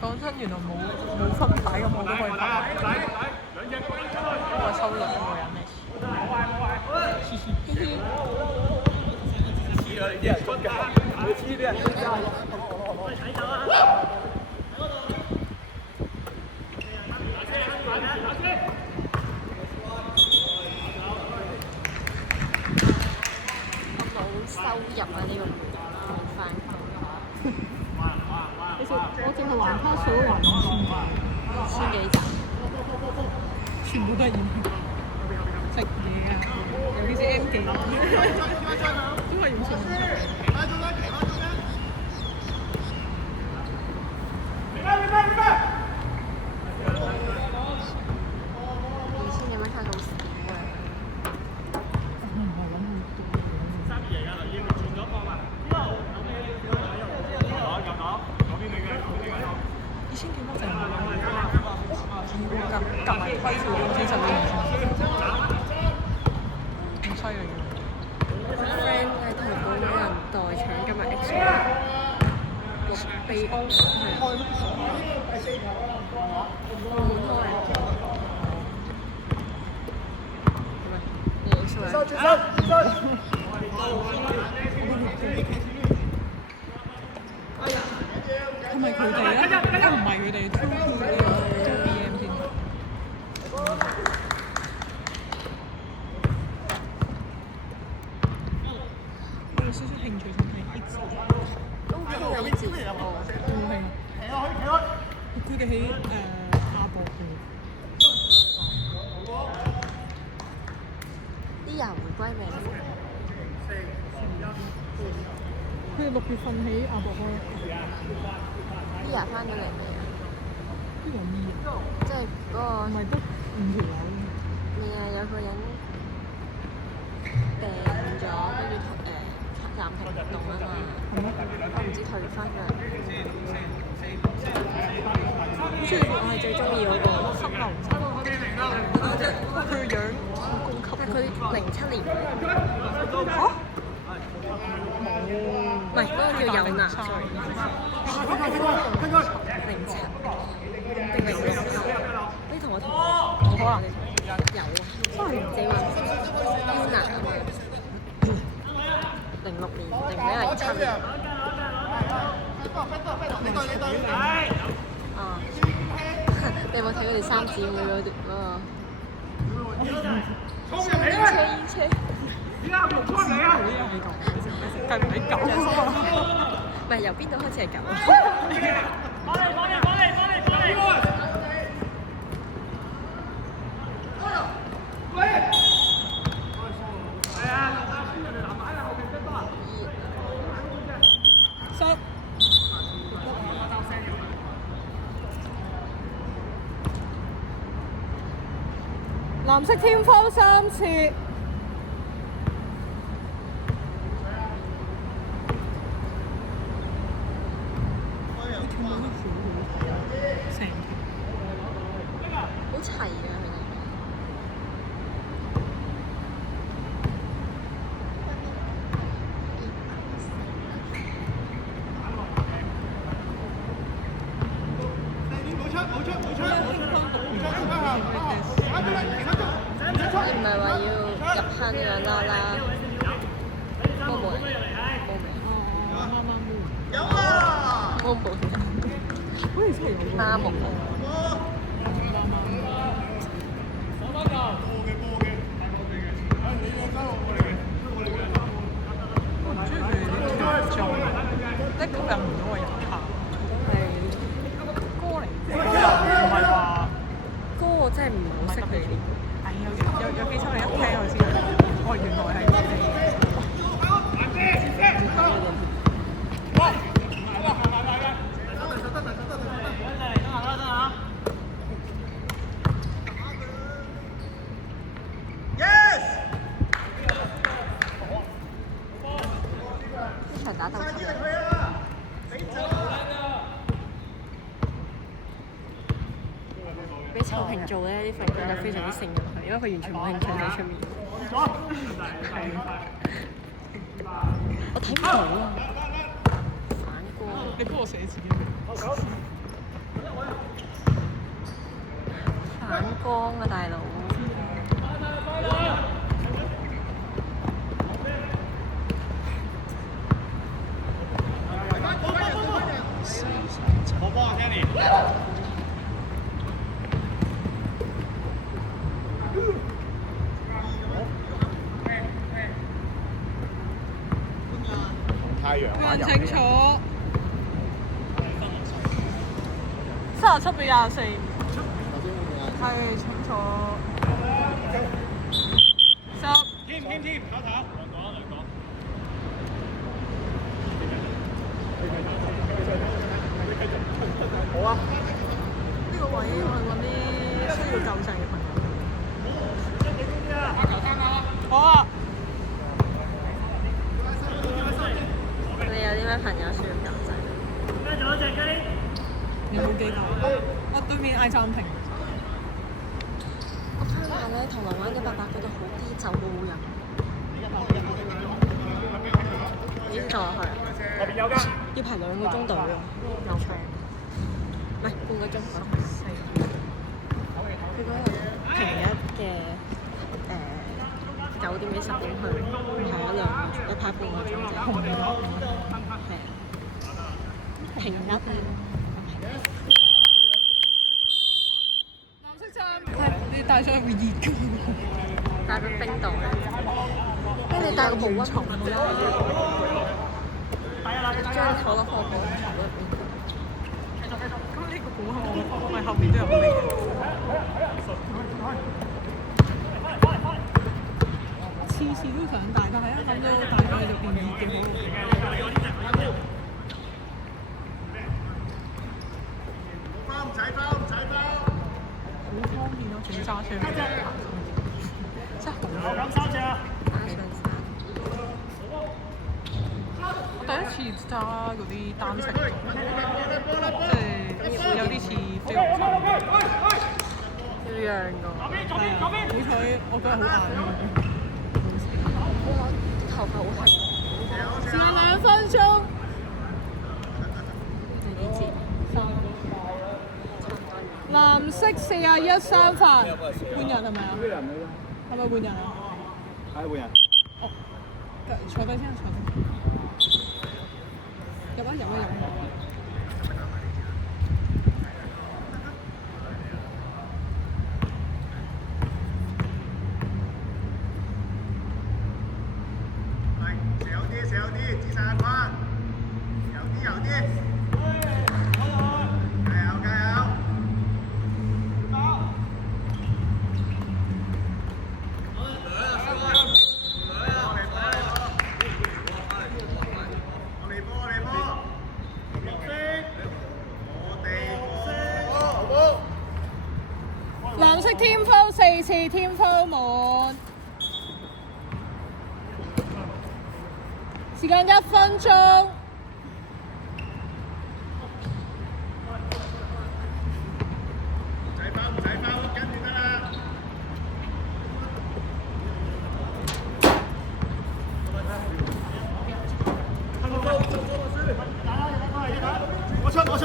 講真，原來冇分牌咁，我都可以拍。我收兩個人嚟。冇收入啊！呢個冇翻工。其實我淨係還卡數都還千幾集，全部都係演食嘢啊，尤其是 M 記，都係演全2000幾蚊卡數好少啊！2000幾蚊就係夾埋規條咁先12年咁犀利嘅。friend 喺淘寶有人代搶今日 X 被安係咪佢哋啊？唔係佢哋 2PM 先。我有少少興趣想睇 X 都 OK 嘅一字哦，佢哋喺亞博嘅。啲人回歸未？佢哋6月份喺亞博開。啲人翻咗嚟未啊？邊個醫啊？即係嗰個唔係得5條友未啊？有個人病咗，跟住暫停活動啊嘛。我唔知退翻㗎。我係最中意嗰個黑流仔，佢個樣好高級。但係佢07年，嚇？唔係嗰個叫有男，sorry，07定06？你同我同冇可能。有啊，自己話 Yuna 啊嘛，06年定係07年？啊！你有冇睇佢哋三姊妹嗰段嗰個？煙車。計唔係狗啊！唔係由邊度開始係狗？藍色天花3次。好齊啊！佢哋。你唔係話要入坑呢樣啦啦？冇冇人？冇未？有啊！冇冇。好似真係有喎。媽木。我唔中意佢哋啲團裝，即係吸引唔到我入坑。係歌嚟嘅，唔係話歌我真係唔係好識佢。係有幾首你一聽我先，哦原來係佢哋。呢場打鬥級啊！俾臭平做咧，啲份工就非常之勝任佢，因為佢完全冇興趣喺出面。我睇唔到啊！你幫我寫字。反光啊，大佬！我幫下 Kenny。太陽玩遊戲。清楚。37比24。係清楚。添，跑跑。兩個。好啊。呢個位我哋揾啲需要救濟嘅朋友。好啊。你有啲咩朋友需要救濟？你冇記得？我對面嗌暫停。我聽話咧，銅鑼灣180嗰度好啲就冇人。已經坐落去。要排2個鐘隊喎，有病。唔係半個鐘。佢嗰個平日嘅9點幾10點去，排咗2個鐘，排半個鐘啫。係。平日。藍色衫，你帶上去會熱㗎。帶個冰袋，跟住你帶個保溫桶將可樂放喺頭入面。咁呢個管控咪後面都有味。次次都想帶，但係一諗到帶咗就變熱嘅好。好方便咯，仲要揸車。真係咁。咁3隻啊！打上山。我第一次揸嗰啲單程，即係有啲似飛龍山。要讓㗎。好彩我覺得好硬。哇！頭髮好黑。時間2分鐘。第幾節？藍色41三飯，換人係咪啊？係咪換人啊？係換人。哦，坐低先，坐低。入啊！少啲，指晒框。有啲。加油！藍色天鋪4次天鋪滿，時間1分鐘。唔使包，跟住得啦。我出。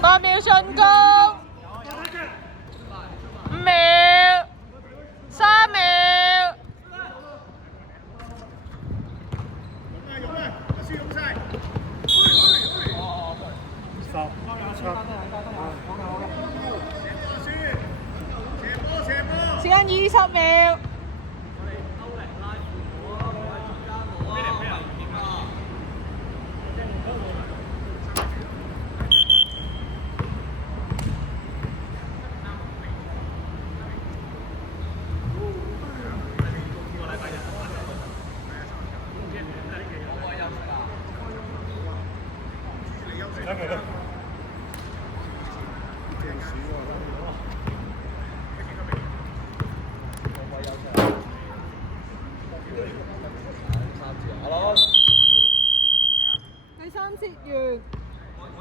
8秒進攻，5秒，3秒。用啦，輸用晒。時間20秒。